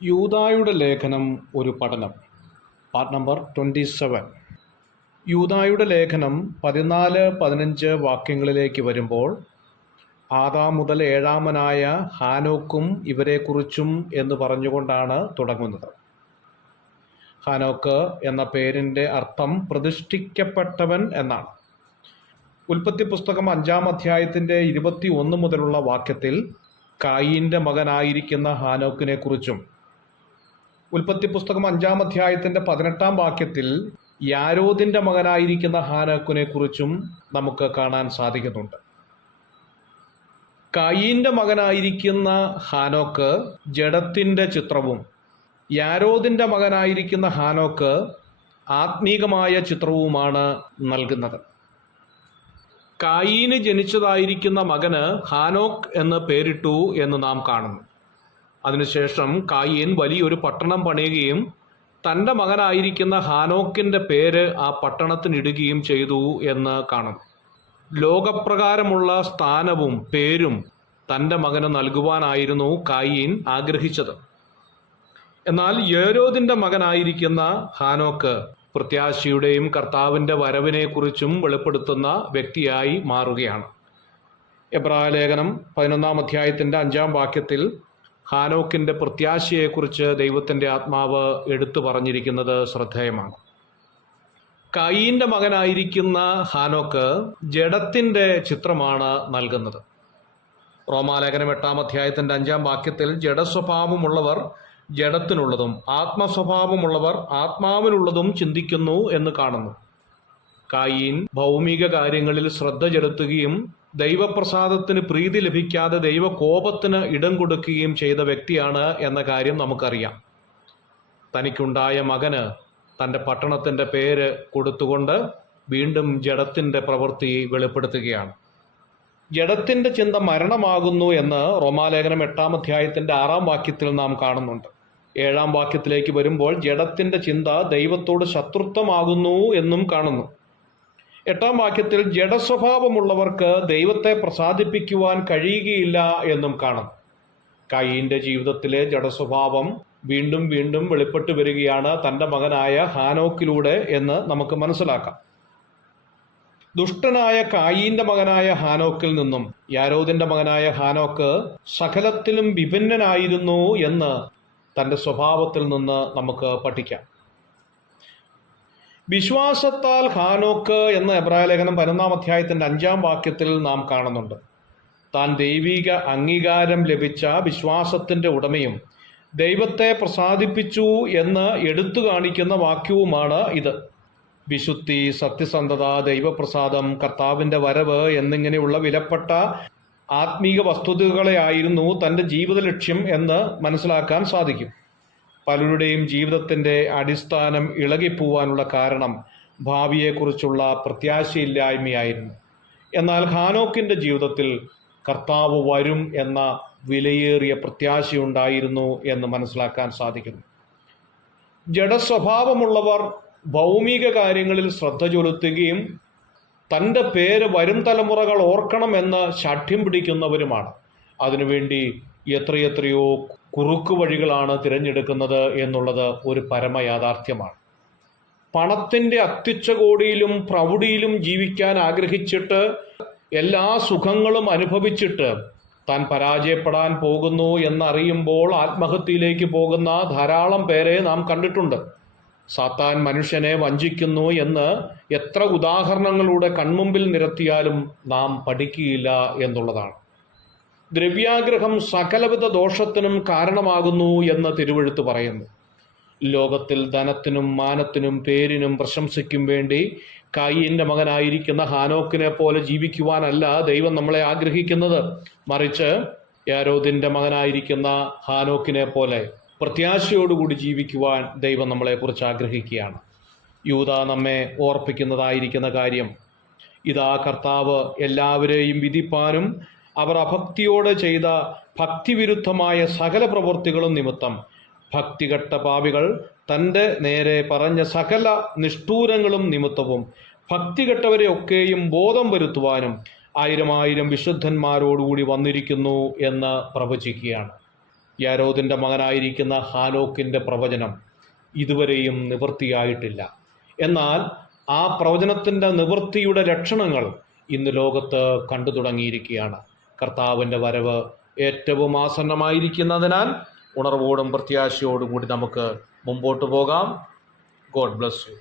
യൂദായുടെ ലേഖനം ഒരു പഠനം. Part number 27. യൂദായുടെ ലേഖനം 14-15 വാക്യങ്ങളിലേക്ക് വരുമ്പോൾ ആദാം മുതൽ ഏഴാമനായ ഹാനോക്കും ഇവരെക്കുറിച്ചും എന്ന് പറഞ്ഞുകൊണ്ടാണ് തുടങ്ങുന്നത്. ഹാനോക്ക് എന്ന പേരിൻ്റെ അർത്ഥം പ്രതിഷ്ഠിക്കപ്പെട്ടവൻ എന്നാണ്. ഉൽപ്പത്തി പുസ്തകം 5-ാം അധ്യായത്തിൻ്റെ 21 മുതലുള്ള വാക്യത്തിൽ കായീൻ്റെ മകനായിരിക്കുന്ന ഹാനോക്കിനെ കുറിച്ചും ഉൽപ്പത്തി പുസ്തകം 5-ാം അധ്യായത്തിൻ്റെ 18-ാം വാക്യത്തിൽ യാരോദിൻ്റെ മകനായിരിക്കുന്ന ഹാനോക്കിനെ കുറിച്ചും നമുക്ക് കാണാൻ സാധിക്കുന്നുണ്ട്. കായീൻ്റെ മകനായിരിക്കുന്ന ഹാനോക്ക് ജഡത്തിൻ്റെ ചിത്രവും യാരോദിൻ്റെ മകനായിരിക്കുന്ന ഹാനോക്ക് ആത്മീകമായ ചിത്രവുമാണ് നൽകുന്നത്. കായീന് ജനിച്ചതായിരിക്കുന്ന മകന് ഹാനോക്ക് എന്ന് പേരിട്ടു എന്ന് നാം കാണുന്നു. അതിനുശേഷം കായീൻ വലിയൊരു പട്ടണം പണിയുകയും തൻ്റെ മകനായിരിക്കുന്ന ഹാനോക്കിൻ്റെ പേര് ആ പട്ടണത്തിനിടുകയും ചെയ്തു എന്ന് കാണുന്നു. ലോകപ്രകാരമുള്ള സ്ഥാനവും പേരും തൻ്റെ മകന് നൽകുവാനായിരുന്നു കായീൻ ആഗ്രഹിച്ചത്. എന്നാൽ യാരോദിൻ്റെ മകനായിരിക്കുന്ന ഹാനോക്ക് പ്രത്യാശയുടെയും കർത്താവിൻ്റെ വരവിനെക്കുറിച്ചും വെളിപ്പെടുത്തുന്ന വ്യക്തിയായി മാറുകയാണ്. എബ്രായ ലേഖനം 11-ാം അധ്യായത്തിൻ്റെ 5-ാം വാക്യത്തിൽ ഹാനോക്കിൻ്റെ പ്രത്യാശയെക്കുറിച്ച് ദൈവത്തിൻ്റെ ആത്മാവ് എടുത്തു പറഞ്ഞിരിക്കുന്നത് ശ്രദ്ധേയമാണ്. കായീൻ്റെ മകനായിരിക്കുന്ന ഹാനോക്ക് ജഡത്തിൻ്റെ ചിത്രമാണ് നൽകുന്നത്. റോമാലേഖനം 8-ാം അധ്യായത്തിൻ്റെ 5-ാം വാക്യത്തിൽ ജഡസ്വഭാവമുള്ളവർ ജഡത്തിനുള്ളതും ആത്മസ്വഭാവമുള്ളവർ ആത്മാവിനുള്ളതും ചിന്തിക്കുന്നു എന്ന് കാണുന്നു. കായീൻ ഭൗമിക കാര്യങ്ങളിൽ ശ്രദ്ധ ചെലുത്തുകയും ദൈവപ്രസാദത്തിന് പ്രീതി ലഭിക്കാതെ ദൈവകോപത്തിന് ഇടം കൊടുക്കുകയും ചെയ്ത വ്യക്തിയാണ് എന്ന കാര്യം നമുക്കറിയാം. തനിക്കുണ്ടായ മകന് തൻ്റെ പട്ടണത്തിൻ്റെ പേര് കൊടുത്തുകൊണ്ട് വീണ്ടും ജഡത്തിൻ്റെ പ്രവൃത്തി വെളിപ്പെടുത്തുകയാണ്. ജഡത്തിൻ്റെ ചിന്ത മരണമാകുന്നു എന്ന് റോമാലേഖനം 8-ാം അധ്യായത്തിൻ്റെ 6-ാം വാക്യത്തിൽ നാം കാണുന്നുണ്ട്. 7-ാം വാക്യത്തിലേക്ക് വരുമ്പോൾ ജഡത്തിൻ്റെ ചിന്ത ദൈവത്തോട് ശത്രുത്വമാകുന്നു എന്നും കാണുന്നു. 8-ാം വാക്യത്തിൽ ജഡസ്വഭാവമുള്ളവർക്ക് ദൈവത്തെ പ്രസാദിപ്പിക്കുവാൻ കഴിയുകയില്ല എന്നും കാണുന്നു. കായീൻ്റെ ജീവിതത്തിലെ ജഡസ്വഭാവം വീണ്ടും വീണ്ടും വെളിപ്പെട്ടു വരികയാണ് തൻ്റെ മകനായ ഹാനോക്കിലൂടെ എന്ന് നമുക്ക് മനസ്സിലാക്കാം. ദുഷ്ടനായ കായീൻ്റെ മകനായ ഹാനോക്കിൽ നിന്നും യാരോദിൻ്റെ മകനായ ഹാനോക്ക് സകലത്തിലും വിഭിന്നനായിരുന്നു എന്ന് തൻ്റെ സ്വഭാവത്തിൽ നിന്ന് നമുക്ക് പഠിക്കാം. വിശ്വാസത്താൽ ഹാനോക്ക് എന്ന എബ്രായ ലേഖനം 11-ാം അധ്യായത്തിൻ്റെ 5-ാം വാക്യത്തിൽ നാം കാണുന്നുണ്ട്. താൻ ദൈവിക അംഗീകാരം ലഭിച്ച വിശ്വാസത്തിൻ്റെ ഉടമയും ദൈവത്തെ പ്രസാദിപ്പിച്ചു എന്ന് എടുത്തു കാണിക്കുന്ന വാക്യവുമാണ് ഇത്. വിശുദ്ധി, സത്യസന്ധത, ദൈവപ്രസാദം, കർത്താവിൻ്റെ വരവ് എന്നിങ്ങനെയുള്ള വിലപ്പെട്ട ആത്മീക വസ്തുതകളെയായിരുന്നു തൻ്റെ ജീവിത ലക്ഷ്യം എന്ന് മനസ്സിലാക്കാൻ സാധിക്കും. പലരുടെയും ജീവിതത്തിൻ്റെ അടിസ്ഥാനം ഇളകിപ്പോവാനുള്ള കാരണം ഭാവിയെക്കുറിച്ചുള്ള പ്രത്യാശയില്ലായ്മയായിരുന്നു. എന്നാൽ ഹാനോക്കിൻ്റെ ജീവിതത്തിൽ കർത്താവ് വരും എന്ന വിലയേറിയ പ്രത്യാശയുണ്ടായിരുന്നു എന്ന് മനസ്സിലാക്കാൻ സാധിക്കുന്നു. ജഡസ്വഭാവമുള്ളവർ ഭൗമിക കാര്യങ്ങളിൽ ശ്രദ്ധ ചെലുത്തുകയും തൻ്റെ പേര് വരും തലമുറകൾ ഓർക്കണമെന്ന് ശാഠ്യം പിടിക്കുന്നവരുമാണ്. അതിനുവേണ്ടി എത്രയെത്രയോ കുറുക്കു വഴികളാണ് തിരഞ്ഞെടുക്കുന്നത് എന്നുള്ളത് ഒരു പരമയാഥാർത്ഥ്യമാണ്. പണത്തിൻ്റെ അത്യുച്ചകോടിയിലും പ്രൗഢിയിലും ജീവിക്കാൻ ആഗ്രഹിച്ചിട്ട് എല്ലാ സുഖങ്ങളും അനുഭവിച്ചിട്ട് താൻ പരാജയപ്പെടാൻ പോകുന്നു എന്നറിയുമ്പോൾ ആത്മഹത്യയിലേക്ക് പോകുന്ന ധാരാളം പേരെ നാം കണ്ടിട്ടുണ്ട്. സാത്താൻ മനുഷ്യനെ വഞ്ചിക്കുന്നു എന്ന് എത്ര ഉദാഹരണങ്ങളുടെ കൺമുമ്പിൽ നിരത്തിയാലും നാം പഠിക്കുകയില്ല എന്നുള്ളതാണ്. ദ്രവ്യാഗ്രഹം സകലവിധ ദോഷത്തിനും കാരണമാകുന്നു എന്ന് തിരുവെഴുത്ത് പറയുന്നു. ലോകത്തിൽ ധനത്തിനും മാനത്തിനും പേരിനും പ്രശംസയ്ക്കും വേണ്ടി കായീൻ്റെ മകനായിരിക്കുന്ന ഹാനോക്കിനെ പോലെ ജീവിക്കുവാനല്ല ദൈവം നമ്മളെ ആഗ്രഹിക്കുന്നത്. മറിച്ച് യാരോദിൻ്റെ മകനായിരിക്കുന്ന ഹാനോക്കിനെ പോലെ പ്രത്യാശയോടുകൂടി ജീവിക്കുവാൻ ദൈവം നമ്മളെക്കുറിച്ച് ആഗ്രഹിക്കുകയാണ്. യൂദാ നമ്മെ ഓർപ്പിക്കുന്നതായിരിക്കുന്ന കാര്യം ഇതാ, കർത്താവ് എല്ലാവരെയും വിധിപ്പാനും അവർ അഭക്തിയോടെ ചെയ്ത ഭക്തിവിരുദ്ധമായ സകല പ്രവൃത്തികളും നിമിത്തം ഭക്തികെട്ട പാപികൾ തൻ്റെ നേരെ പറഞ്ഞ സകല നിഷ്ഠൂരങ്ങളും നിമിത്തവും ഭക്തികെട്ടവരെ ഒക്കെയും ബോധം വരുത്തുവാനും 1000 വിശുദ്ധന്മാരോടുകൂടി വന്നിരിക്കുന്നു എന്ന് പ്രവചിക്കുകയാണ്. യാരോദിൻ്റെ മകനായിരിക്കുന്ന ഹാനോക്കിൻ്റെ പ്രവചനം ഇതുവരെയും നിവൃത്തിയായിട്ടില്ല. എന്നാൽ ആ പ്രവചനത്തിൻ്റെ നിവൃത്തിയുടെ ലക്ഷണങ്ങൾ ഇന്ന് ലോകത്ത് കണ്ടു തുടങ്ങിയിരിക്കുകയാണ്. കർത്താവിൻ്റെ വരവ് ഏറ്റവും ആസന്നമായിരിക്കുന്നതിനാൽ ഉണർവോടും പ്രത്യാശയോടും കൂടി നമുക്ക് മുമ്പോട്ട് പോകാം. God bless you.